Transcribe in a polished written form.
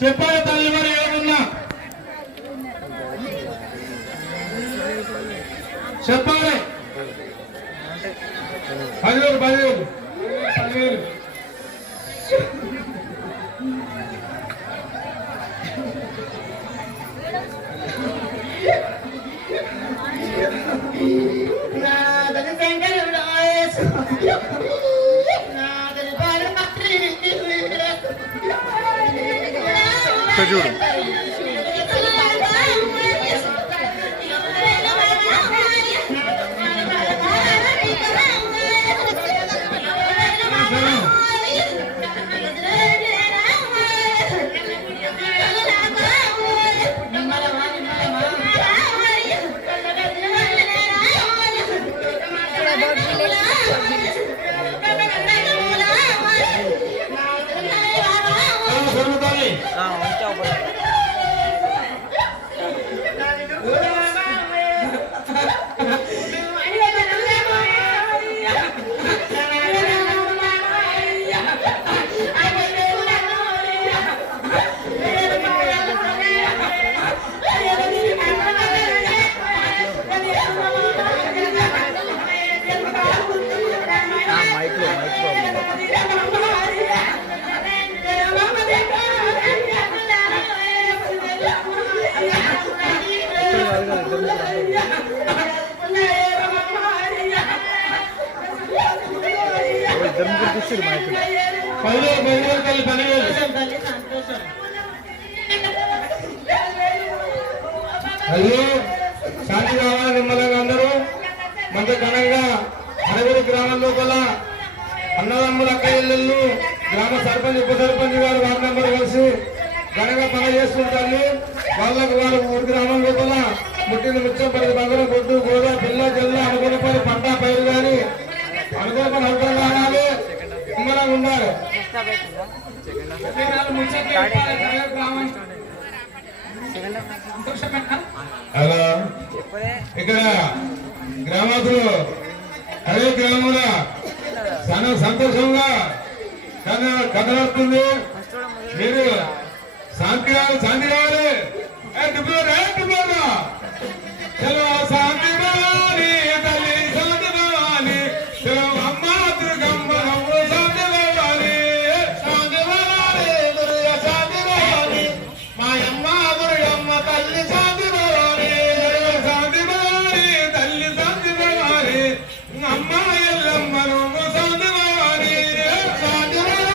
చెప్పాలి తల్లి మరి ఏమన్నా చెప్పాలి 10,000 చూడు హలో శాంతి కావాలి నిమ్మలంగా అందరూ మంచి ఘనంగా అడవిరి గ్రామం లోపల అన్నదమ్ముల అక్కయ్యలు గ్రామ సర్పంచ్ ఉప సర్పంచ్ గారు వార్డు మెంబర్ కలిసి ఘనంగా పని చేస్తుంటారు. వాళ్ళకు వాళ్ళు ఊరి గ్రామం లోపల ముట్టిన ముచ్చం పది బంగారం కొట్టు గోదా పిల్ల జల్ల అనుకున్న పని పంట పైరు కానీ అనుకున్న పని అనుకూలంగా కావాలి, నిమ్మలంగా ఉండాలి. అలా ఇక్కడ గ్రామస్తులు అదే గ్రామంలో చాలా సంతోషంగా కథలవుతుంది. మీరు శాంతి కావాలి, శాంతి కావాలి.